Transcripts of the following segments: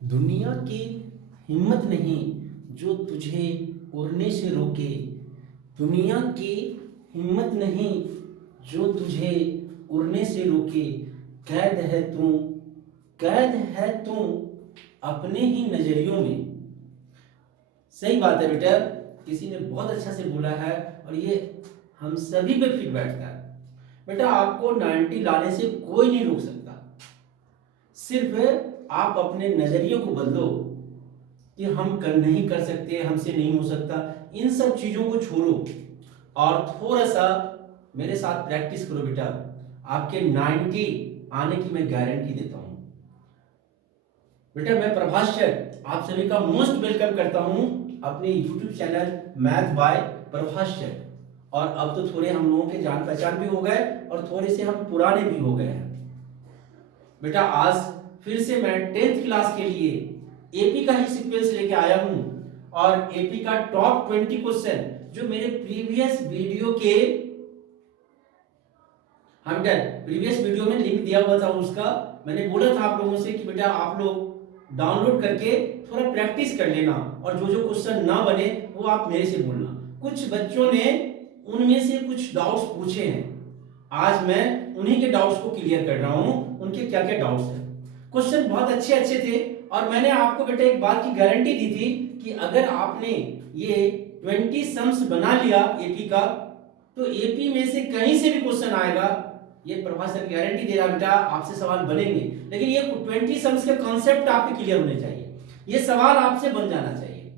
दुनिया की हिम्मत नहीं जो तुझे उड़ने से रोके। दुनिया की हिम्मत नहीं जो तुझे उड़ने से रोके। कैद है तू, कैद है तू अपने ही नजरियों में। सही बात है बेटा, किसी ने बहुत अच्छा से बोला है और ये हम सभी पे फिट बैठता है। बेटा आपको 90 लाने से कोई नहीं रोक सकता, सिर्फ आप अपने नजरिए को बदलो कि हम कर नहीं कर सकते, हमसे नहीं हो सकता। इन सब चीजों को छोड़ो और थोड़ा सा मेरे साथ प्रैक्टिस करो बेटा। आपके 90 आने की मैं गारंटी देता हूं। बेटा मैं प्रभाष सर आप सभी का मोस्ट वेलकम करता हूं अपने YouTube channel math bye Prabhash sir. और अब तो थोड़े हम लोगों के जान पहचान भी हो गए और थोड़े से हम पुराने भी हो गए हैं। बेटा आज फिर से मैं 10th क्लास के लिए एपी का ही सीक्वेंस लेके आया हूं और एपी का टॉप 20 क्वेश्चन जो मेरे प्रीवियस वीडियो के हम प्रीवियस वीडियो में लिंक दिया हुआ था उसका। मैंने बोला था आप लोगों से कि बेटा आप लोग डाउनलोड करके थोड़ा प्रैक्टिस कर लेना और जो जो क्वेश्चन ना बने वो आप मेरे से बोलना। कुछ बच्चों ने उनमें से कुछ डाउट्स पूछे हैं, आज मैं उन्हीं के डाउट्स को क्लियर कर रहा हूं। उनके क्या क्या डाउट्स हैं, क्वेश्चन बहुत अच्छे अच्छे थे और मैंने आपको बेटा एक बात की गारंटी दी थी कि अगर आपने ये 20 सम्स बना लिया एपी का तो एपी में से कहीं से भी क्वेश्चन आएगा। ये प्रभास सर गारंटी दे रहा बेटा आपसे सवाल बनेंगे, लेकिन ये 20 सम्स के कॉन्सेप्ट आपके क्लियर होने चाहिए। ये सवाल आपसे बन जाना चाहिए,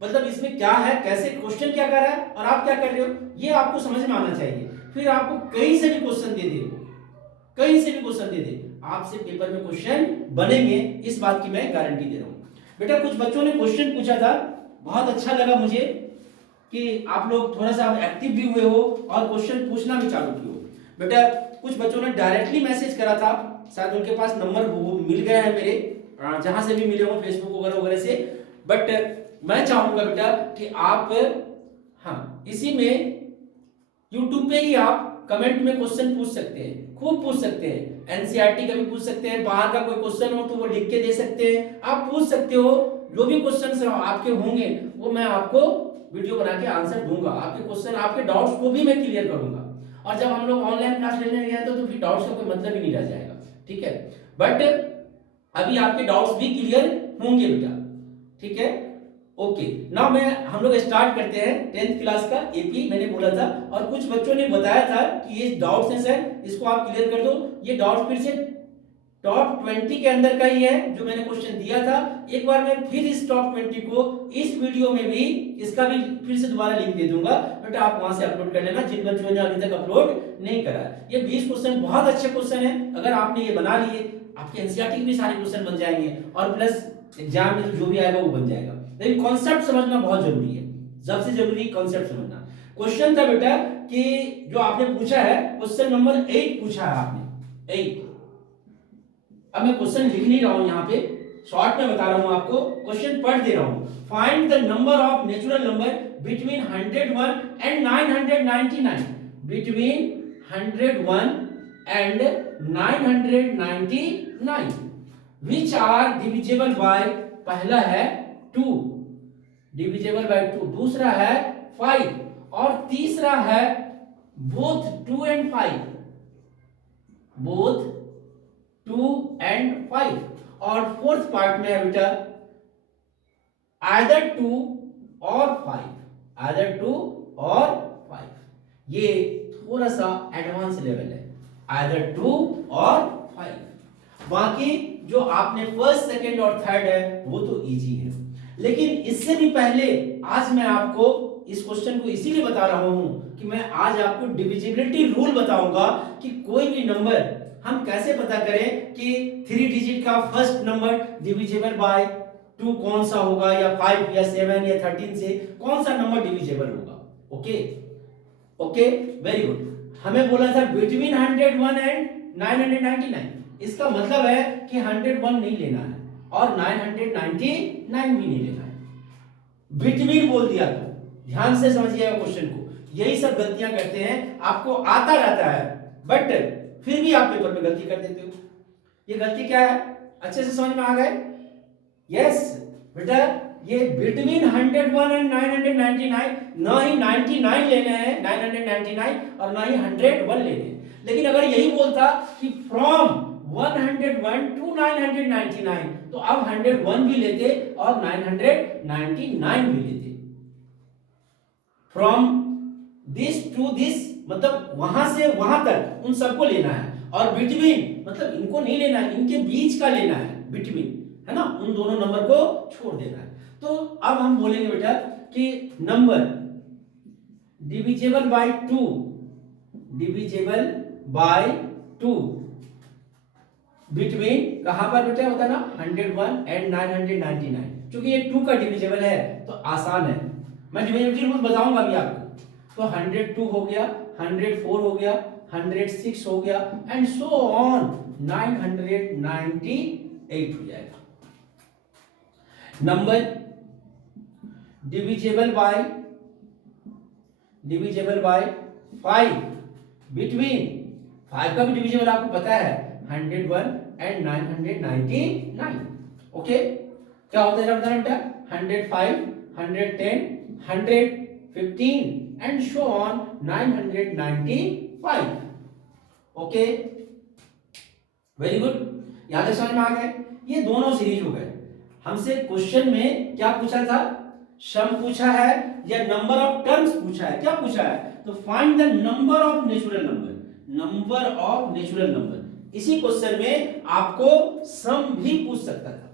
मतलब इसमें क्या है, कैसे क्वेश्चन क्या कर रहा है और आप क्या कर रहे हो ये आपको समझ में आना चाहिए। फिर आपको कहीं से भी क्वेश्चन दे दे, कहीं से भी क्वेश्चन दे दे, आपसे पेपर में क्वेश्चन बनेंगे, इस बात की मैं गारंटी दे रहा हूं। बेटा कुछ बच्चों ने क्वेश्चन पूछा था, बहुत अच्छा लगा मुझे कि आप लोग थोड़ा सा एक्टिव भी हुए हो और क्वेश्चन पूछना भी चालू किए हो। बेटा कुछ बच्चों ने डायरेक्टली मैसेज करा था, शायद उनके पास नंबर मिल गया है मेरे, जहां से भी मिले हो फेसबुक वगैरह वगैरह से। बट मैं चाहूंगा बेटा कि आप हाँ इसी में यूट्यूब पे ही आप कमेंट में क्वेश्चन पूछ सकते हैं, खूब पूछ सकते हैं। एनसीईआरटी का भी पूछ सकते हैं, बाहर का कोई क्वेश्चन हो तो वो लिख के दे सकते हैं, आप पूछ सकते हो। जो भी क्वेश्चन आपके होंगे वो मैं आपको वीडियो बना के आंसर दूंगा। आपके क्वेश्चन आपके डाउट्स को भी मैं क्लियर करूंगा। और जब हम लोग ऑनलाइन क्लास लेने गए तो फिर डाउट्स का कोई मतलब ही नहीं रह जाएगा, ठीक है। बट अभी आपके डाउट्स भी क्लियर होंगे बेटा, ठीक है। ओके नाउ मैं हम लोग स्टार्ट करते हैं 10th क्लास का एपी। मैंने बोला था और कुछ बच्चों ने बताया था कि ये डाउट्स हैं सर, इसको आप क्लियर कर दो। ये डाउट फिर से टॉप 20 के अंदर का ही है जो मैंने क्वेश्चन दिया था। एक बार मैं फिर इस टॉप 20 को इस वीडियो में भी इसका भी फिर से दोबारा लिंक दे दूंगा, बेटा आप वहां से अपलोड कर लेना जिन बच्चों ने अभी तक अपलोड नहीं करा। ये 20 क्वेश्चन बहुत अच्छे क्वेश्चन है, अगर आपने ये बना लिए आपके एनसीईआरटी के भी सारे क्वेश्चन बन जाएंगे और प्लस एग्जाम में तो जो भी आएगा वो बन जाएगा। लेकिन कॉन्सेप्ट समझना बहुत जरूरी है, सबसे जरूरी कॉन्सेप्ट समझना। क्वेश्चन था बेटा कि जो आपने पूछा है क्वेश्चन नंबर 8 पूछा है आपने 8। अब मैं क्वेश्चन लिख नहीं रहा हूं यहां पे, शॉर्ट में बता रहा हूं आपको, क्वेश्चन पढ़ दे रहा हूं। Find the number of natural number between 101 and 999, between 101 and 999 which are divisible by, पहला है 2 डिविजिबल बाय 2, दूसरा है 5 और तीसरा है बोथ 2 एंड 5, बोथ 2 एंड 5 और फोर्थ पार्ट में है बेटा आइदर 2 और 5, आइदर 2 और 5। ये थोड़ा सा एडवांस लेवल है, आइदर 2 और 5। बाकी जो आपने फर्स्ट सेकंड और थर्ड है वो तो इजी है। लेकिन इससे भी पहले आज मैं आपको इस क्वेश्चन को इसीलिए बता रहा हूं कि मैं आज आपको डिविजिबिलिटी रूल बताऊंगा कि कोई भी नंबर हम कैसे पता करें कि 3 डिजिट का फर्स्ट नंबर डिविजिबल बाय 2 कौन सा होगा, या 5 या 7 या 13 से कौन सा नंबर डिविजिबल होगा। Okay okay very good. हमें बोला था बिटवीन 101 एंड 999, इसका मतलब है कि 101 नहीं लेना है और 999 भी नहीं लेना है। बिटवीन बोल दिया तो ध्यान से समझिएगा क्वेश्चन को, यही सब गलतियां करते हैं, आपको आता रहता है बट फिर भी आप पेपर में गलती कर देते हो। ये गलती क्या है, अच्छे से समझ में आ गए। यस बेटा, ये बिटवीन 101 एंड 999, ना ही 99 लेने हैं 999 और ना ही 101 लेने हैं। लेकिन अगर यही बोलता कि फ्रॉम 101 टू 999, तो अब 101 भी लेते और 999 भी लेते। फ्रॉम दिस टू दिस मतलब वहां से वहां तक उन सबको लेना है, और बिटवीन मतलब इनको नहीं लेना है, इनके बीच का लेना है, बिटवीन है ना, उन दोनों नंबर को छोड़ देना है। तो अब हम बोलेंगे बेटा कि number divisible by 2, divisible by 2 between कहां पर बेटा होता है ना 101 एंड 999। क्योंकि ये 2 का डिविजिबल है तो आसान है, मैं डिविजिबिलिटी रूल बताऊंगा अभी आपको। तो 102 हो गया, 104 हो गया, 106 हो गया एंड सो ऑन 998 हो जाएगा। नंबर डिविजिबल बाय 5 बिटवीन 5 का भी डिविजिबल आपको पता है 101 एंड 999। ओके, क्या होता है जरा बेटा 105 110 115 and show on 995। Okay, very good, यहां तक समझ में आ गए। ये दोनों सीरीज हो गए। हमसे क्वेश्चन में क्या पूछा था, सम पूछा है या नंबर ऑफ टर्म्स पूछा है, क्या पूछा है, तो find the number of natural number, number of natural number. इसी क्वेश्चन में आपको सम भी पूछ सकता था,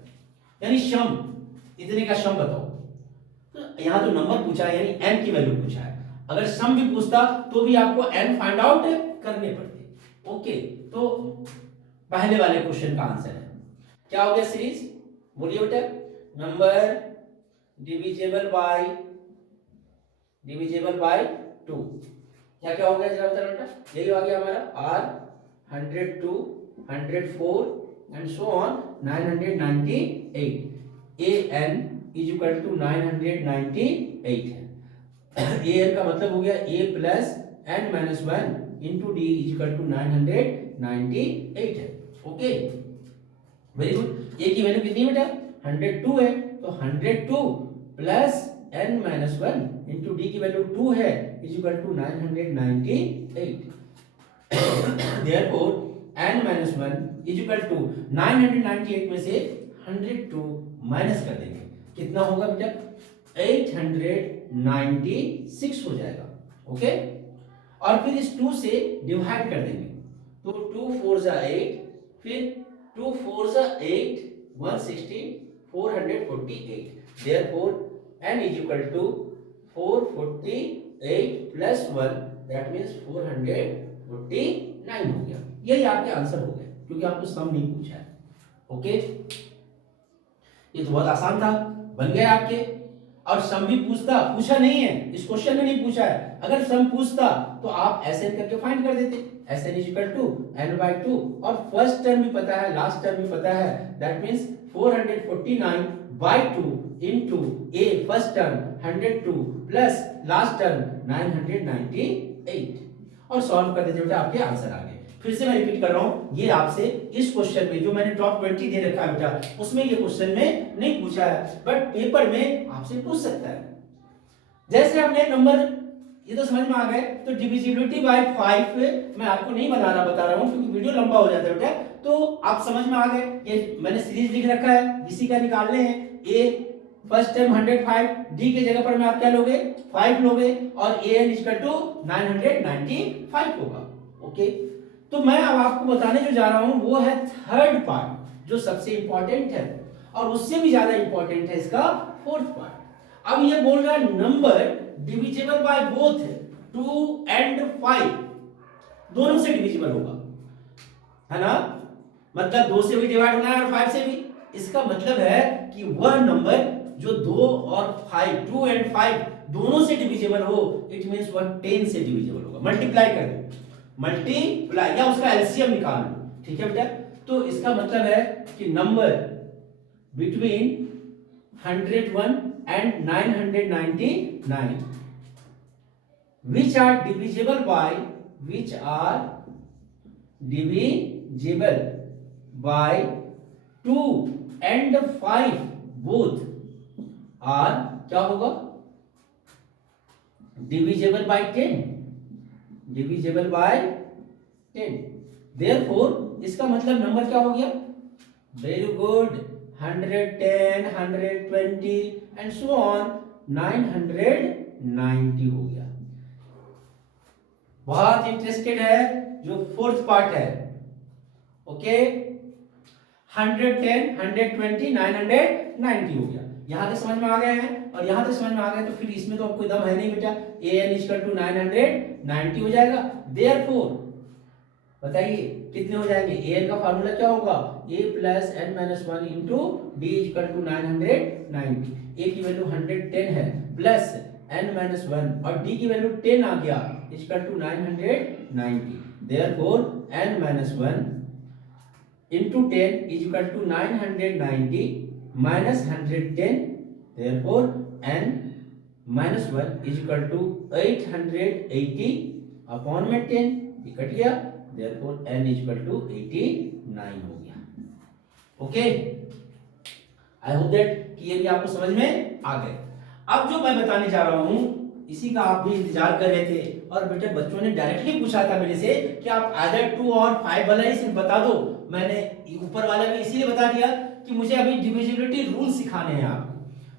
यानी सम, इतने का सम बताओ। तो यहां तो नंबर पूछा है यानी n की वैल्यू पूछा है, अगर सम भी पूछता तो भी आपको n फाइंड आउट करने पड़ते। ओके, तो पहले वाले क्वेश्चन का आंसर है क्या हो गया सीरीज, बोलिए बेटा। नंबर डिविजिबल बाय 2, क्या क्या हो गया जरा बता बेटा, यही हो गया हमारा r 102 104 and so on 998। an इज इक्वल टू 998 है। an का मतलब हो गया a plus n minus 1 into D is equal to 998 है। Okay, very good. a की वैल्यू कितनी बेटा 102 है, तो 102 plus n minus 1 into D की वैल्यू 2 है is equal to 998। therefore n minus 1 is equal to 998 में से 102 माइनस कर देंगे, कितना होगा बेटा 896 हो जाएगा। ओके, और फिर इस 2 से डिवाइड कर देंगे, तो 2 4 जा 8, फिर 2 4 जा 8 116 448। therefore n is equal to 448 plus 1 that means 449 हो गया। यही आपके आंसर हो गए, क्योंकि आपको सम नहीं पूछा है। ओके, ये तो बहुत आसान था, बन गए आपके। और सम भी पूछा नहीं है, इस क्वेश्चन में नहीं पूछा है। अगर सम पूछता तो आप Sn करके फाइंड कर देते, Sn is equal to n/2, और फर्स्ट टर्म भी पता है, लास्ट टर्म भी पता है, that means 449/2 into a first term 102 plus last term 998 और सॉल्व कर देते बेटा, आपके आंसर आ गए। फिर से मैं रिपीट कर रहा हूं, ये आपसे इस क्वेश्चन में जो मैंने टॉप 20 दे रखा है बेटा, उसमें ये क्वेश्चन में नहीं पूछा है, बट पेपर में आपसे पूछ सकता है। जैसे हमने नंबर, ये तो समझ में आ गए। तो डिविजिबिलिटी बाय 5 मैं आपको नहीं बता रहा हूं क्योंकि वीडियो लंबा हो जाता है बेटा, तो आप समझ में आ गए। ये मैंने सीरीज लिख रखा है, इसी का निकालने हैं। a फर्स्ट टर्म 105, d के जगह पर में आप क्या लोगे 5 लोगे, और an इक्वल टू 995 होगा। ओके, तो मैं अब आपको बताने जो जा रहा हूं वो है थर्ड पार्ट, जो सबसे इंपॉर्टेंट है, और उससे भी ज्यादा इंपॉर्टेंट है इसका फोर्थ पार्ट। अब ये बोल रहा है number divisible by both 2 and 5, दोनों से डिविजिबल होगा, है ना, मतलब 2 से भी डिवाइड होना है और 5 से भी। इसका मतलब है कि वह नंबर जो 2 और 5, 2 एंड 5 दोनों से डिविजिबल हो, इट मींस वह 10 से डिविजिबल होगा। मल्टीप्लाई कर दो, मल्टीप्लाई या उसका एलसीएम निकाल लो, ठीक है बेटा। तो इसका मतलब है कि number between 101 and 999 which are divisible by 2 and 5 both are क्या होगा, divisible by 10, divisible by 10। Therefore इसका मतलब नंबर क्या हो गया, very good, 110, 120 and so on 990 हो गया। बहुत इंटरेस्टेड है जो फोर्थ पार्ट है, ओके। 110, 120, 990 हो गया। यहां तक समझ में आ गया है, और यहां तक समझ में आ गया तो फिर इसमें तो कोई दम है नहीं बेटा, an इक्वल टू 990 हो जाएगा। देयरफॉर बताइए कितने हो जाएंगे, an का फार्मूला क्या होगा, a plus n minus 1 into d equal to 990। a की वैल्यू 110 है प्लस n माइनस 1 और d की वैल्यू 10 आ गया equal to 990। Therefore n minus 1 into 10 is equal to 990 minus 110, therefore n minus 1 is equal to 880 upon में 10 ये cut गया, therefore n is equal to 89 हो गया। ओके, आई होप दैट कि ये भी आपको समझ में आ गए। अब जो मैं बताने जा रहा हूं इसी का आप भी इंतजार कर रहे थे, और बेटे बच्चों ने डायरेक्टली पूछा था मेरे से कि आप आदर 2 और 5 वाला ही सिर्फ बता दो। मैंने ऊपर वाला भी इसीलिए बता दिया कि मुझे अभी डिविजिबिलिटी रूल सिखाने हैं आपको।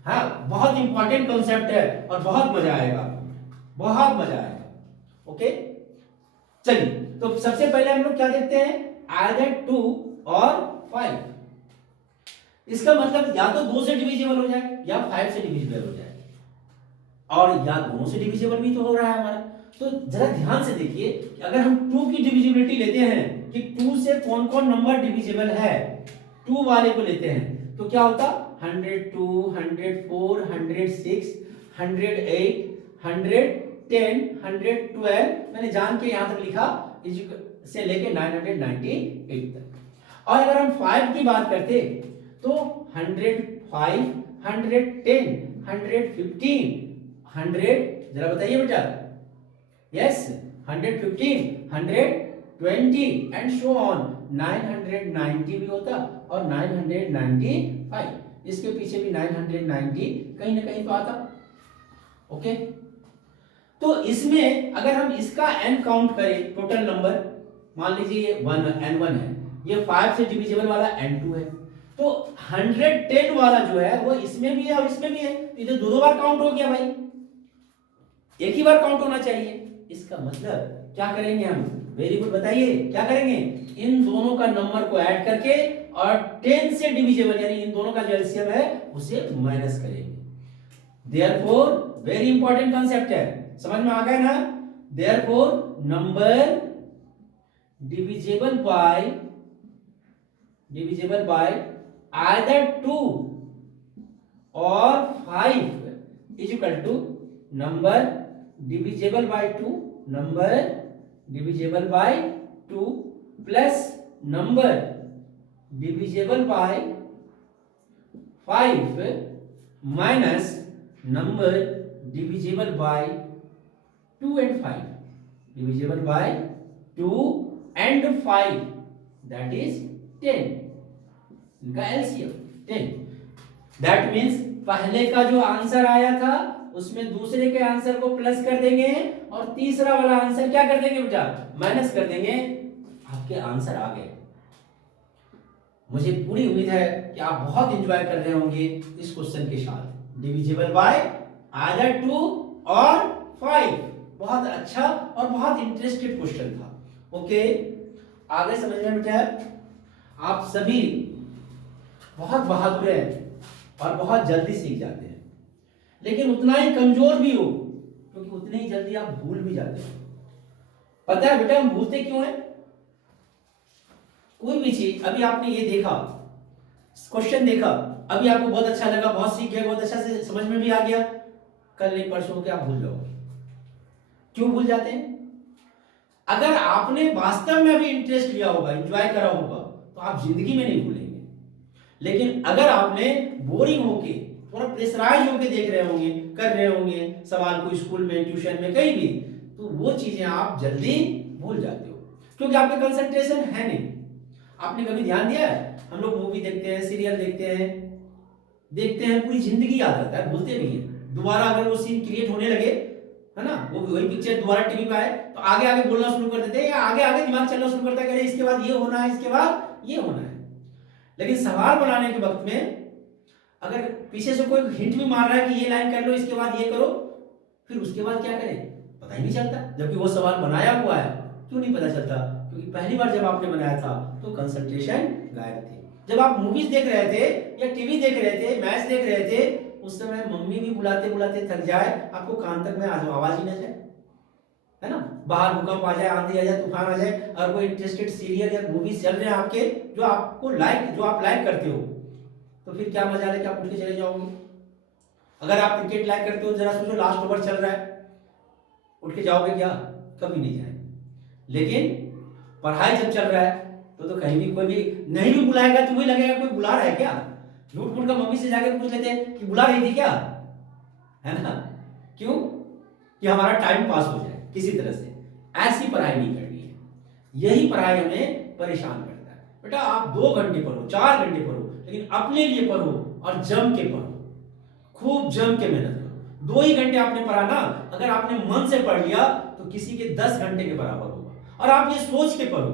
हाँ, बहुत इंपॉर्टेंट कॉन्सेप्ट है और बहुत मजा आएगा, बहुत मजा आएगा। ओके, चलिए तो सबसे पहले हम लोग क्या देखते हैं, आदर 2 और 5। इसका मतलब या तो 2 से डिविजिबल हो जाए या 5 से डिविजिबल हो जाए, और या दोनों से डिविजिबल भी तो हो रहा है हमारा। तो जरा ध्यान से देखिए कि अगर हम 2 की डिविजिबिलिटी लेते हैं कि 2 से कौन कौन नंबर डिविजिबल है, 2 वाले को लेते हैं तो क्या होता, 102, 104, 106, 108, 110, 112, मैंने जान के यहां तक लिखा से लेके 998 तक। और अगर हम 5 की बात करते तो 105, 110, 115, 100, जरा बताइए बेटा, यस 115, 120 एंड सो ऑन 990 भी होता और 995, इसके पीछे भी 990 कहीं ना कहीं तो आता। ओके, तो इसमें अगर हम इसका n काउंट करें टोटल नंबर, मान लीजिए ये n1 है, ये 5 से डिविजिबल वाला n2 है, तो 110 वाला जो है वो इसमें भी है और इसमें भी है, तो इधर दो बार काउंट हो गया भाई, एक ही बार काउंट होना चाहिए। इसका मतलब क्या करेंगे हम, वेरी गुड, बताइए क्या करेंगे, इन दोनों का नंबर को ऐड करके और 10 से डिविजिबल यानी इन दोनों का जो एलसीएम है उसे माइनस करेंगे। देयरफॉर वेरी इंपॉर्टेंट कॉन्सेप्ट है, समझ में आ गया ना। Therefore number divisible by either 2 और 5 is equal to number divisible by 2, number divisible by 2 plus number divisible by 5 minus number divisible by 2 and 5, divisible by 2 and 5 that is 10, इनका LCM 10। That means पहले का जो answer आया था उसमें दूसरे के आंसर को प्लस कर देंगे और तीसरा वाला आंसर क्या कर देंगे बेटा, माइनस कर देंगे। आपके आंसर आ गए। मुझे पूरी उम्मीद है कि आप बहुत एंजॉय कर रहे होंगे इस क्वेश्चन के साथ। डिविजिबल बाय आइदर 2 और 5, बहुत अच्छा और बहुत इंटरेस्टेड क्वेश्चन था। ओके, आगे समझ में बेटा, आप सभी बहुत बहादुर हैं और बहुत जल्दी सीख जाते हैं, लेकिन उतना ही कमजोर भी हो क्योंकि उतने ही जल्दी आप भूल भी जाते हो। पता है बेटा हम भूलते क्यों हैं? कोई भी चीज, अभी आपने ये देखा, क्वेश्चन देखा, अभी आपको बहुत अच्छा लगा, बहुत सीख गए, बहुत अच्छा से समझ में भी आ गया, कल नहीं परसों के आप भूल जाओगे। क्यों भूल जाते हैं? अगर आपने वास्तव में अभी इंटरेस्ट लिया होगा, एंजॉय करा होगा, तो आप जिंदगी में नहीं भूलेंगे। लेकिन अगर आपने बोरिंग होके, थोड़ा प्रेशराइज होके देख रहे होंगे, कर रहे होंगे सवाल को स्कूल में, ट्यूशन में, कहीं भी, तो वो चीजें आप जल्दी भूल जाते हो क्योंकि आपका कंसंट्रेशन है नहीं। आपने कभी ध्यान दिया है? हम लोग मूवी देखते हैं, सीरियल देखते हैं, देखते हैं पूरी जिंदगी याद रहता है, भूलते नहीं है। दोबारा अगर वो सीन क्रिएट होने लगे, है ना, वो वही पिक्चर दोबारा टीवी पे आए तो आगे आगे बोलना शुरू कर देते हैं, या आगे आगे दिमाग चलना शुरू करता है कि अरे इसके बाद ये होना है, इसके बाद ये होना है। लेकिन सवाल बनाने के वक्त में अगर पीछे से कोई हिंट भी मार रहा है कि ये लाइन कर लो, इसके बाद ये करो, फिर उसके बाद क्या करें पता ही नहीं चलता, जबकि वो सवाल बनाया हुआ है। क्यों नहीं पता चलता? क्योंकि पहली बार जब आपने बनाया था तो कंसंट्रेशन गायब थी। जब आप मूवीज देख रहे थे या टीवी देख रहे थे, मैच देख रहे थे, उस समय मम्मी भी बुलाते बुलाते थक जाए, आपको कान तक में आवाज ही न जाए, है ना, बाहर भूकंप आ जाए, आंधी आ जाए, तूफान आ जाए, और कोई इंटरेस्टेड सीरियल या मूवीज चल रहे हैं आपके, जो आप लाइक करते हो, तो फिर क्या मजा है कि आप उठ के चले जाओगे? अगर आप क्रिकेट लाइक करते हो, जरा सोचो लास्ट ओवर चल रहा है, उठ के जाओगे क्या? कभी नहीं जाएंगे। लेकिन पढ़ाई जब चल रहा है तो कहीं भी कोई भी नहीं भी बुलाएगा तो वही लगेगा कोई बुला रहा है क्या। झूठ मूठ का मम्मी से जाके पूछ लेते हैं कि बुला रही थी क्या, है ना। क्यों? कि हमारा टाइम पास हो जाए किसी तरह से। ऐसी पढ़ाई नहीं करनी है, यही पढ़ाई हमें परेशान करता है। बेटा आप 2 घंटे पढ़ो, 4 घंटे पढ़ो, लेकिन अपने लिए पढ़ो और जम के पढ़ो, खूब जम के मेहनत करो। 2 ही घंटे आपने पढ़ा ना, अगर आपने मन से पढ़ लिया तो किसी के 10 घंटे के बराबर होगा। और आप ये सोच के पढ़ो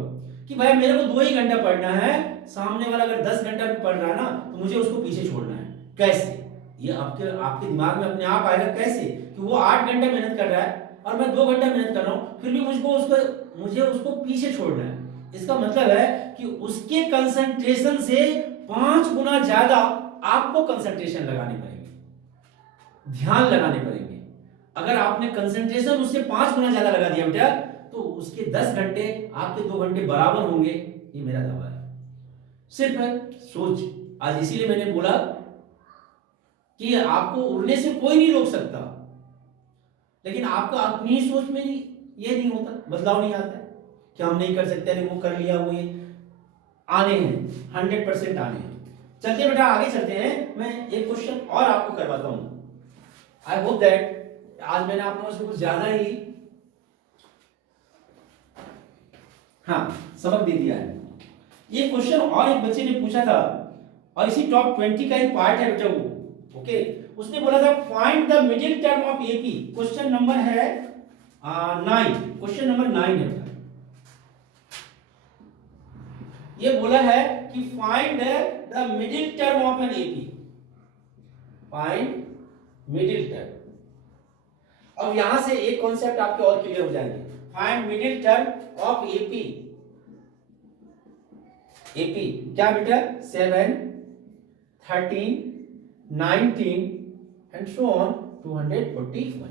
कि भाई मेरे को 2 ही घंटा पढ़ना है, सामने वाला अगर 10 घंटा भी पढ़ रहा है ना तो मुझे उसको पीछे छोड़ना है। कैसे? ये आपके दिमाग में अपने आप आएगा। कैसे? कि वो 8 घंटे मेहनत कर रहा है और मैं 2 घंटा मेहनत कर रहा हूं, फिर भी मुझे उसको पीछे छोड़ना है। इसका मतलब है कि उसके कंसंट्रेशन से 5 गुना ज्यादा आपको कंसंट्रेशन लगाने पड़ेंगे, ध्यान लगाने पड़ेंगे। अगर आपने कंसंट्रेशन उससे 5 गुना ज्यादा लगा दिया बेटा, तो उसके 10 घंटे आपके 2 घंटे बराबर होंगे, ये मेरा दावा है। सिर्फ सोच। आज इसीलिए मैंने बोला कि आपको उड़ने से कोई नहीं रोक सकता, लेकिन आपका अपनी सोच में ये नहीं होता, बदलाव नहीं आता कि हम नहीं कर सकते, वो कर लिया, वो ये आने हैं, 100% आने हैं। चलते बेटा आगे चलते हैं। मैं एक क्वेश्चन और आपको करवाता हूं। आई होप दैट आज मैंने आप लोगों से कुछ ज्यादा ही सबक दे दिया है। ये क्वेश्चन और एक बच्चे ने पूछा था और इसी टॉप 20 का ही पार्ट है बेटा वो। ओके, उसने बोला था find the middle term of AP. Question number है 9। क्वेश्चन नंबर 9 है बेटा। ये बोला है कि find the middle term of an AP. Find middle term. अब यहां से एक कॉन्सेप्ट आपके और क्लियर हो जाएंगे। Find middle term of AP. AP क्या बेटा? 7, 13, 19 एंड सो ऑन 241।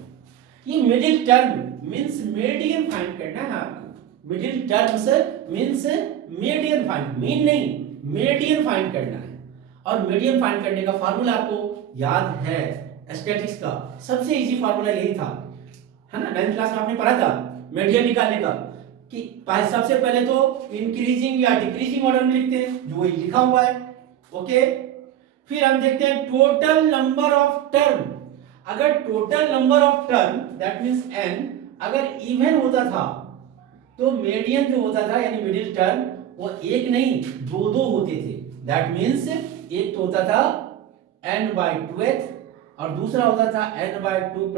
ये middle term means median find करना है आपको। Middle terms means median find, mean नहीं, मीडियन फाइंड करना है। और मीडियन फाइंड करने का फार्मूला आपको याद है, स्टैटिस्टिक्स का सबसे इजी फार्मूला यही था, है ना। 9th क्लास में आपने पढ़ा था मीडियन निकालने का, कि सबसे पहले तो इंक्रीजिंग या डिक्रीजिंग ऑर्डर में लिखते हैं, जो लिखा हुआ है। ओके, फिर हम देखते हैं टोटल नंबर ऑफ टर्म। अगर total number of term that means n अगर इवन होता था तो मीडियन जो होता था यानी मिडिल टर्म वो एक नहीं 2 होते थे। दैट मींस एक तो होता था n/2 और दूसरा होता था n/2 +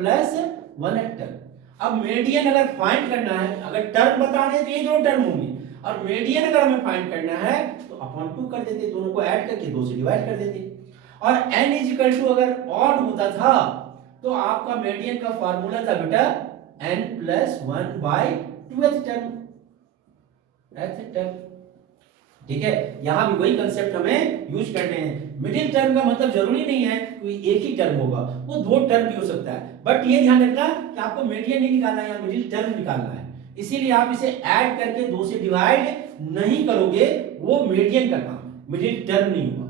1 टर्म। अब मीडियन अगर फाइंड करना है, अगर टर्म बताने हैं तो ये दोनों टर्म होंगे, और मीडियन अगर हमें फाइंड करना है तो अपॉन 2 कर देते, दोनों को ऐड करके 2 से डिवाइड कर देते। और n अगर ऑड होता था तो आपका मीडियन का फार्मूला था बेटा n + 1/2 टर्म। ठीक है, यहां भी वही कंसेप्ट हमें यूज करने हैं। मिडिल टर्म का मतलब जरूरी नहीं है कोई एक ही टर्म होगा, वो 2 टर्म भी हो सकता है, बट ये ध्यान रखना कि आपको मीडियन नहीं निकालना है या मिडिल टर्म निकालना है। इसीलिए आप इसे ऐड करके 2 से डिवाइड नहीं करोगे, वो मीडियन का काम, मिडिल टर्म नहीं होगा।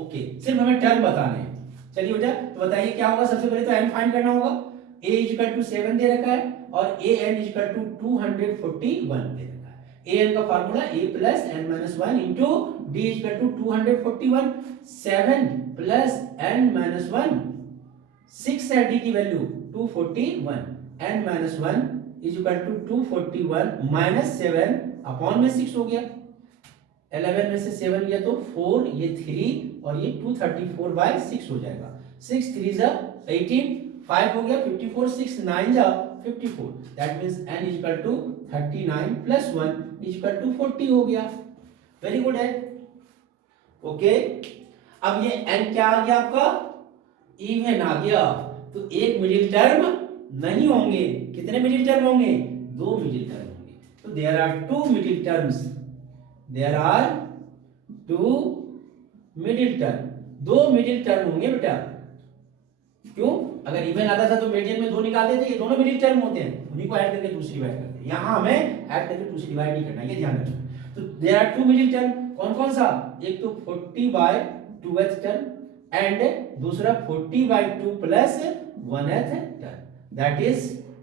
ओके, सिर्फ हमें टर्म बताने हैं। चलिए बेटा, तो बताइए क्या होगा। सबसे पहले तो n फाइंड करना होगा। a = 7 दे रखा है और an = 241 दे रखा है। an का formula a + n - 1 into d = 241। 7 + n - 1 6 है, d की वैल्यू 241, n - 1 = 241 - 7 अपॉन में 6 हो गया। 11 में से 7 गया तो 4, ये 3 और ये 234/6 हो जाएगा। 6 3 जा 18, 5 हो गया 54, 6 9 जा 54, that means n is equal to 39 plus 1 is equal to 40 हो गया। वेरी गुड है। ओके, अब ये n क्या आ गया आपका, इवन आ गया, तो एक मिडिल टर्म नहीं होंगे, कितने मिडिल टर्म होंगे, 2 मिडिल टर्म होंगे। तो there are 2 middle terms, there are 2 middle term, 2 middle term होंगे बेटा। क्यों, अगर इवन आता था तो मीडियन में 2 निकालते थे, ये दोनों मिडिल टर्म होते हैं, उन्हीं को ऐड करके 2 से डिवाइड करते हैं। यहां हमें ऐड करके 2 से डिवाइड नहीं करना, ये ध्यान रखना। तो देयर आर 2 मिडिल टर्म, कौन कौन सा, एक तो 40/2th टर्म एंड दूसरा 40/2 plus 1th term, that is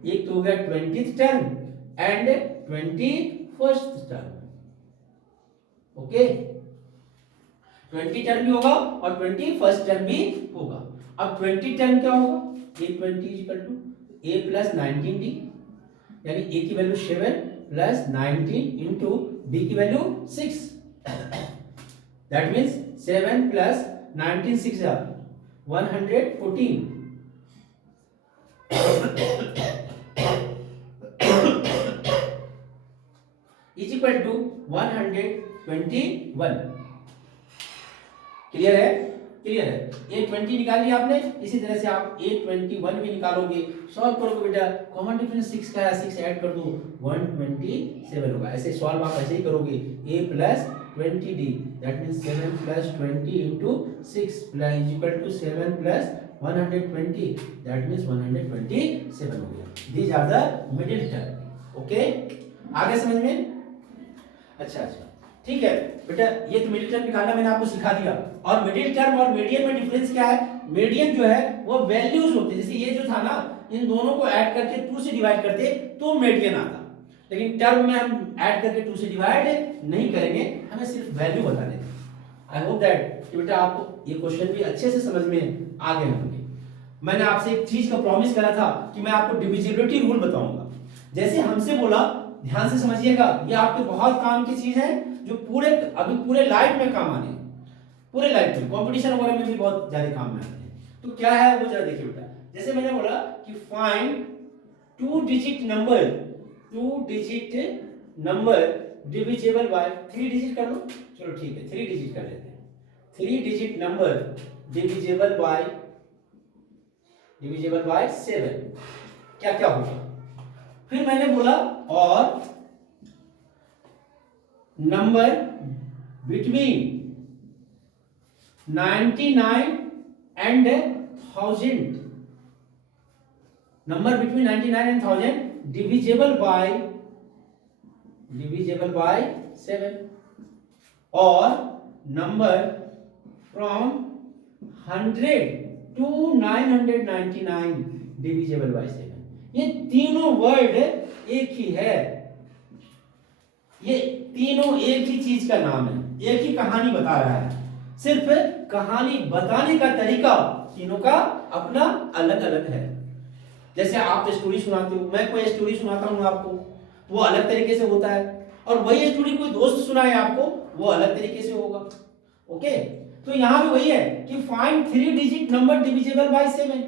एक तो हो गया 20th term and 21st term. Okay, 20 term भी होगा और 21st टर्म भी होगा। अब 20 टर्म क्या होगा, a20 equal to a plus 19d, यानी a की वैल्यू 7 प्लस 19 इंटू b की वैल्यू 6, दैट मीन्स 7 प्लस 19 6 जा 114 इज इक्वल टू 121। क्लियर है, क्लियर है। a20 निकाल लिया आपने, इसी तरह से आप a21 भी निकालोगे। सॉल्व करोगे बेटा, कॉमन डिफरेंस 6 का है, 6 ऐड कर दो 127 होगा। ऐसे सॉल्व आप ऐसे ही करोगे, a plus 20d that means 7 plus 20 into 6 plus is equal to 7 plus 120 that means 127 हो गया। These are the middle term. Okay, आगे समझ में, अच्छा अच्छा ठीक है बेटा, ये तो मिडिल टर्म निकालना मैंने आपको सिखा दिया। और मिडिल टर्म और मीडियन में डिफरेंस क्या है, मीडियन जो है वो वैल्यूज होते हैं, जैसे ये जो था ना, इन दोनों को ऐड करके 2 से डिवाइड करते तो मीडियन आता, लेकिन टर्म में हम ऐड करके 2 से डिवाइड नहीं करेंगे, हमें सिर्फ वैल्यू बता देंगे। आई होप दैट कि बेटा आपको ये क्वेश्चन भी अच्छे से समझ में आ गए होंगे। मैंने आपसे एक चीज का प्रॉमिस करा था कि मैं आपको डिविजिबिलिटी रूल बताऊंगा। जैसे हमसे बोला, ध्यान से समझिएगा, ये आपके बहुत काम की चीज है, जो अभी पूरे लाइफ में काम आने, पूरे लाइफ में कंपटीशन वगैरह में भी बहुत ज्यादा काम में आते हैं। तो क्या है वो जरा देखिए बेटा। जैसे मैंने बोला कि find 2 digit number divisible bye 3 digit कर लो, चलो ठीक है 3 डिजिट कर लेते हैं। 3 डिजिट नंबर डिविजिबल बाय 7, क्या क्या होगा। फिर मैंने बोला और number between 99 and 1000, number between 99 and 1000 divisible by 7, और number from 100 to 999 divisible by 7। ये तीनों वर्ड एक ही है, ये तीनों एक ही चीज का नाम है, एक ही कहानी बता रहा है, सिर्फ कहानी बताने का तरीका तीनों का अपना अलग अलग है। जैसे आप स्टोरी सुनाते हो, मैं कोई स्टोरी सुनाता हूं आपको, वो अलग तरीके से होता है, और वही स्टोरी कोई दोस्त सुनाए आपको, वो अलग तरीके से होगा। ओके, तो यहां भी वही है कि find 3 digit number divisible by 7,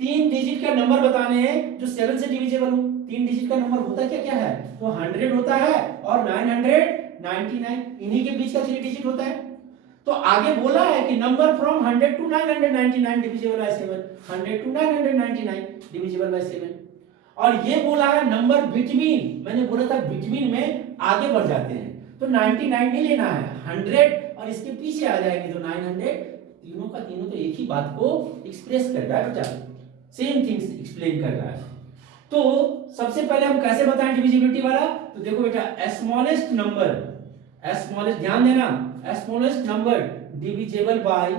3 digit का नंबर बताने हैं जो 7 से डिविजिबल हो। 3 डिजिट का नंबर होता क्या क्या है, तो 100 होता है और 999, इन्हीं के बीच का 3 डिजिट होता है। तो आगे बोला है कि number from 100 to 999 divisible by 7, 100 to 999 divisible by 7, और ये बोला है नंबर बिटवीन, मैंने बोला था बिटवीन में आगे बढ़ जाते हैं, तो 99 नहीं लेना है, 100 और इसके पीछे आ जाएंगे तो 900, तीनों का तीनों तो एक ही बात को एक्सप्रेस कर रहा है बेटा, सेम थिंग्स एक्सप्लेन कर रहा है। तो सबसे पहले हम कैसे बताएं डिविजिबिलिटी वाला, तो देखो बेटा स्मॉलेस्ट नंबर, स्मॉलेस्ट ध्यान देना, smallest number divisible by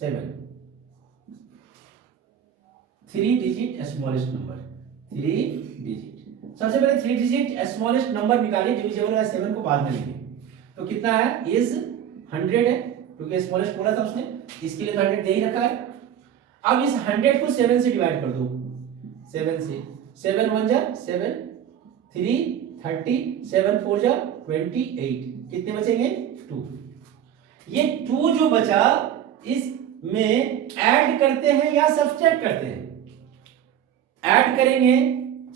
7, 3 digit smallest number, 3 digit. सबसे पहले 3 डिजिट स्मॉलेस्ट नंबर निकालिए, डिविजिबल बाय 7 को बाद में लेंगे। तो कितना है, इज 100 है, क्योंकि स्मॉलेस्ट बोला था उसने, इसके लिए तो 100 दे ही रखा है। अब इस 100 को 7 से डिवाइड कर दो, 7 से, 7 1 जा 7, 3 30, 7 4 जा 28 कितने बचेंगे 2। ये 2 जो बचा इसमें ऐड करते हैं या सब्सट्रैक्ट करते हैं? ऐड करेंगे,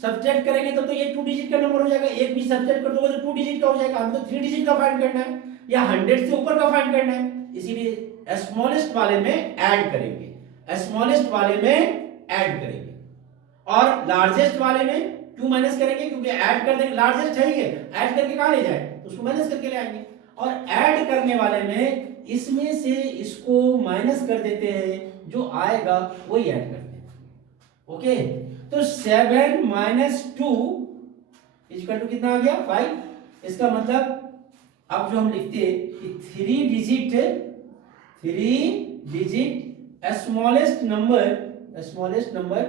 सब्सट्रैक्ट करेंगे तो ये 2 डिजिट का नंबर हो जाएगा। एक भी सब्सट्रैक्ट कर दोगे तो 2 डिजिट का हो जाएगा। हमें तो 3 डिजिट का फाइंड करना है या 100 से ऊपर का फाइंड करना है, इसीलिए स्मॉलेस्ट वाले में ऐड करेंगे, स्मॉलेस्ट वाले में ऐड करेंगे और लार्जेस्ट वाले में क्यों माइनस करेंगे? क्योंकि ऐड कर देंगे, लार्जेस्ट है ये, ऐड करके कहां ले जाए तो उसको माइनस करके ले आएंगे। और ऐड करने वाले में इसमें से इसको माइनस कर देते हैं, जो आएगा वही ऐड करते हैं। ओके, तो 7 माइनस 2 इक्वल टू कितना आ गया 5। इसका मतलब अब जो हम लिखते हैं कि 3 digit smallest number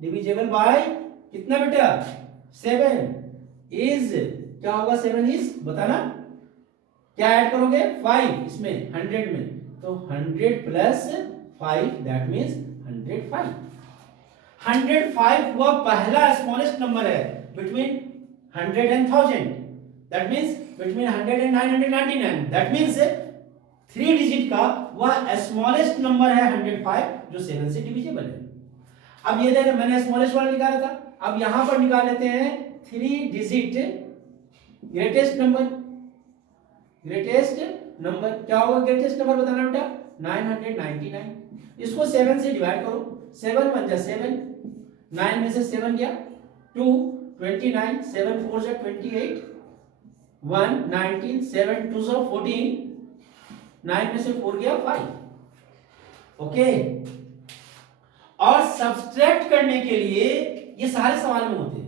divisible bye कितना बेटा 7 इज क्या होगा? 7 इज बताना क्या ऐड करोगे 5 इसमें 100 में, तो 100 प्लस 5 दैट मींस 105। 105 वो पहला स्मॉलेस्ट नंबर है between 100 and 1000, that means between 100 and 999, that means 3 digit का वह स्मॉलेस्ट नंबर है 105 जो 7 से डिविजिबल है। अब ये देखो मैंने स्मॉलेस्ट वाला निकाला था, अब यहां पर निकाल लेते हैं 3 डिजिट ग्रेटेस्ट नंबर क्या होगा? ग्रेटेस्ट नंबर बताना बेटा 999। इसको 7 से डिवाइड करो, 7 1 जा 7, 9 में से 7 गया 2, 29, 7 4 जा 28, 1 19, 7 2 जा 14, 9 में से 4 गया 5। ओके, और सब्सट्रैक्ट करने के लिए ये सारे सवाल में होते हैं,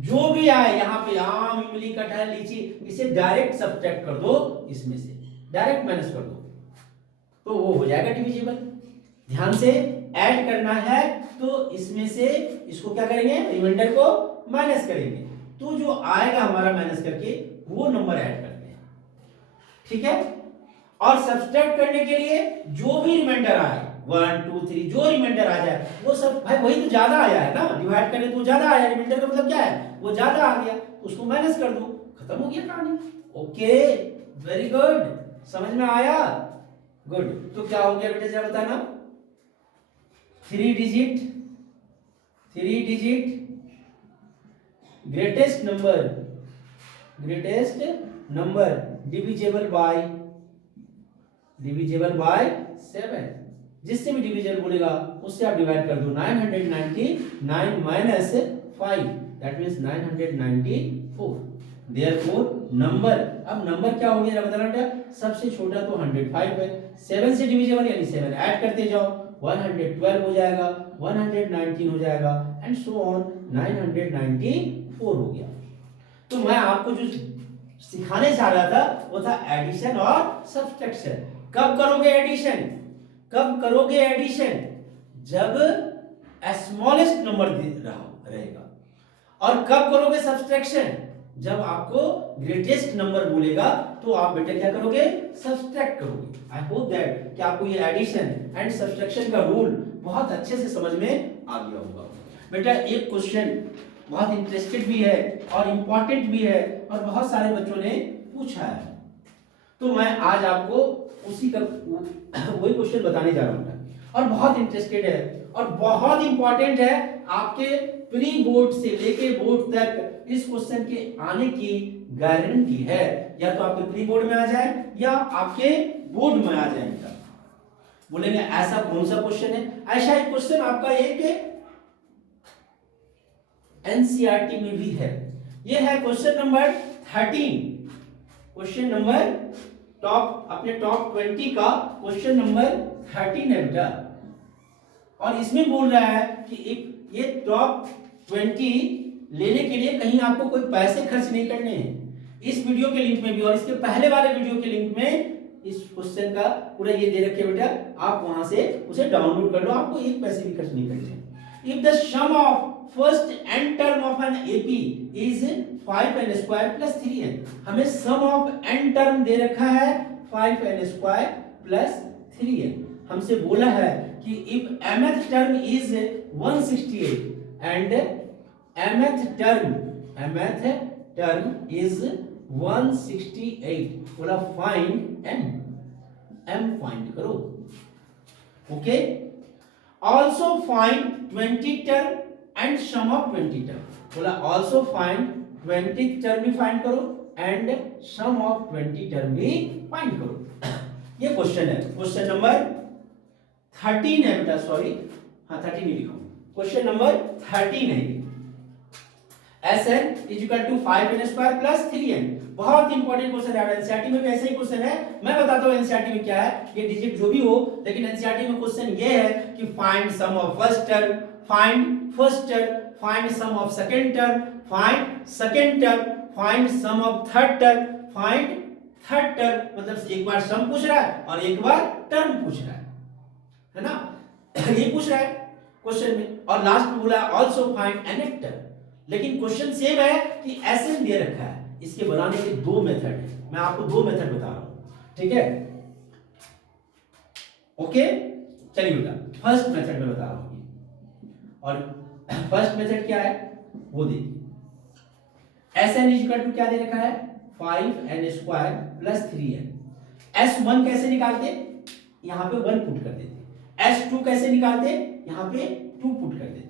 जो भी आए यहाँ पे आम इमली कटहल लीची इसे डायरेक्ट सब्सट्रैक्ट कर दो, इसमें से डायरेक्ट माइनस कर दो तो वो हो जाएगा डिविजिबल। ध्यान से ऐड करना है तो इसमें से इसको क्या करेंगे? रिमाइंडर को माइनस करेंगे, तो जो आएगा हमारा माइनस करके वो नंबर ऐड करते हैं। ठीक है, और सब्सट्रैक्ट करने के लिए जो भी रिमाइंडर आए 1 2 3 जो रिमाइंडर आ जाए वो सब भाई वही तो ज्यादा आया है ना, डिवाइड करें तो ज्यादा आया, रिमाइंडर का मतलब क्या है? वो ज्यादा आ गया, उसको माइनस कर दो, खत्म हो गया कहानी। ओके, वेरी गुड, समझ में आया? गुड, तो क्या हो गया बेटा जरा बताना। 3 digit greatest number divisible by 7, जिससे भी डिवीजन बोलेगा उससे आप डिवाइड कर दो। 999 minus 5 that means 994। Therefore number, अब नंबर क्या हो गया बताना बेटा? सबसे छोटा तो 105 है, 7 से डिविजिबल यानी 7 ऐड करते जाओ, 112 हो जाएगा, 119 हो जाएगा एंड सो ऑन 994 हो गया। तो मैं आपको जो सिखाने चाह रहा था वो था एडिशन और सब्सट्रैक्शन। कब करोगे एडिशन? जब स्मॉलेस्ट नंबर रहेगा। और कब करोगे सब्सट्रैक्शन? जब आपको ग्रेटेस्ट नंबर बोलेगा तो आप बेटा क्या करोगे? सब्सट्रैक्ट करोगे। आई होप दैट कि आपको ये एडिशन एंड सब्सट्रैक्शन का रूल बहुत अच्छे से समझ में आ गया होगा। बेटा एक क्वेश्चन बहुत इंटरेस्टेड भी है और इंपॉर्टेंट भी है और बहुत सारे बच्चों ने पूछा है, तो मैं आज आपको उसी का वही क्वेश्चन बताने जा रहा हूँ और बहुत इंटरेस्टेड है और बहुत इंपॉर्टेंट है। आपके प्री बोर्ड से लेके बोर्ड तक इस क्वेश्चन के आने की गारंटी है, या तो आपके प्री बोर्ड में आ जाए या आपके बोर्ड में आ जाएगा। बोलेंगे ऐसा कौन सा क्वेश्चन है? ऐसा एक क्वेश्चन आपका एक एनसीईआरटी में भी है। यह है क्वेश्चन नंबर 13, क्वेश्चन नंबर अपने टॉप 20 का क्वेश्चन नंबर 13 है बेटा। और इसमें बोल रहा है कि ये टॉप 20 लेने के लिए कहीं आपको कोई पैसे खर्च नहीं करने हैं। इस वीडियो के लिंक में भी और इसके पहले वाले वीडियो के लिंक में इस क्वेश्चन का पूरा ये दे रखे बेटा, आप वहां से उसे डाउनलोड कर लो, आपको एक पैसे भी खर्च नहीं करने। If the sum of first n term of an AP is 5n square plus 3n, हमें सम ऑफ n टर्म दे रखा है 5n स्क्वायर प्लस 3n। हमसे बोला है कि if mth term is 168 and mth term mth term is 168. बोला find m find करो. Okay, also find 20 term and sum of 20 term. बोला also find 20 term भी find करो and sum of 20 term भी find करो. ये क्वेश्चन है, question number 13 है बेटा, सॉरी हाँ 13 ही लिखा हूं, क्वेश्चन नंबर 13 है ये. Sn is equal to 5n square plus 3n. बहुत इंपॉर्टेंट क्वेश्चन है, एनसीईआरटी में भी ऐसे ही क्वेश्चन है. मैं बताता हूँ एनसीईआरटी में क्या है, ये डिजिट जो भी हो, लेकिन एनसीईआरटी में क्वेश्चन ये है कि find sum of first term, find first term, find sum of second term, find second term, find sum of third term, find third term. मतलब एक बार सम पूछ रहा है और एक बार टर्म पूछ रहा है ना, ये पूछ रहा है क्वेश्चन में. और लास्ट में बोला आल्सो फाइंड nth टर्म. लेकिन क्वेश्चन सेम है कि Sn दे रखा है, इसके बनाने के दो मेथड है. मैं आपको दो मेथड बता रहा हूं, ठीक है. ओके, चलिए बेटा फर्स्ट मेथड में बता रहा हूं. और फर्स्ट मेथड क्या है वो देखिए. Sn इक्वल टू क्या दे रखा है, 5n square plus 3n. S1 कैसे निकालते, यहां पे 1 पुट कर देते. S2 कैसे निकालते, यहां पे 2 पुट कर देते.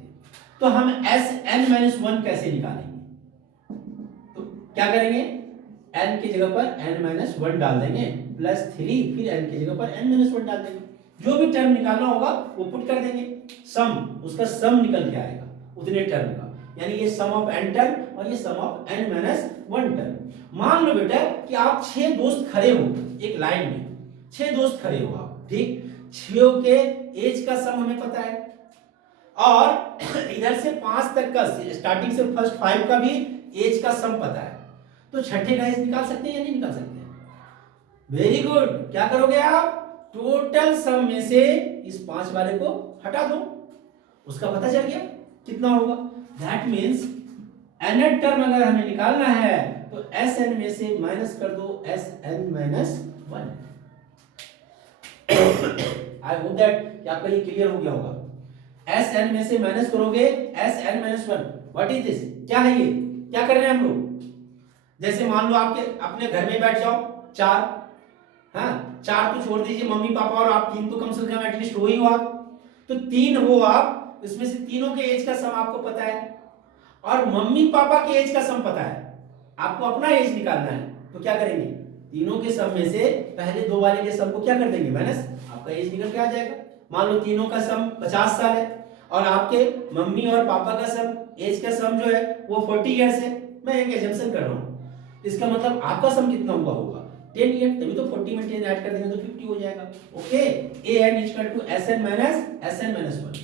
तो हम Sn-1 कैसे निकालेंगे, तो क्या करेंगे, n की जगह पर n-1 डाल देंगे प्लस 3, फिर n की जगह पर n-1 डाल देंगे. जो भी टर्म निकालना होगा वो पुट कर देंगे. सम, उसका सम निकल के आएगा उतने टर्म का, यानी ये सम ऑफ n टर्म और ये सम ऑफ n-1 टर्म. मान लो बेटा कि आप 6 दोस्त खड़े हो एक लाइन में, 6 दोस्त खड़े हो आप, ठीक. 6 के एज का सम हमें पता है, और इधर से 5 तक का, स्टार्टिंग से फर्स्ट 5 का भी एज का सम पता है. तो छठे का एज निकाल सकते हैं या नहीं निकाल सकते? Very good. क्या करोगे आप, टोटल सम में से इस 5 वाले को हटा दो, उसका पता चल गया कितना होगा. दैट मींस nth टर्म अगर हमें निकालना है तो Sn में से माइनस कर दो Sn-1. आई होप दैट कि आपका ये क्लियर हो गया होगा. Sn में से माइनस करोगे Sn-1. व्हाट इज दिस, क्या है ये, क्या कर रहे हैं हम लोग. जैसे मान लो आपके अपने घर में बैठ जाओ 4, हाँ 4 तो छोड़ दीजिए, मम्मी पापा और आप 3 तो कम से कम एटलीस्ट हो ही हो आप. तो 3 हो आप, इसमें से तीनों के एज का सम आपको पता है और मम्मी पापा के एज का सम पता है. आपको अपना एज निकालना है, तो क्या करेंगे, तीनों के सम में से पहले 2 वाले के सम को क्या कर देंगे, माइनस, आपका एज निकल के आ जाएगा. मान लो तीनों का सम 50 साल है और आपके मम्मी और पापा का सम, एज का सम जो है वो 40 इयर्स है. मैं एक एजम्पशन कर रहा हूं, इसका मतलब आपका सम कितना हुआ होगा, 10 ईयर. तभी तो 40 में 10 ऐड कर देंगे तो 50 हो जाएगा. Okay, An equal to Sn-1.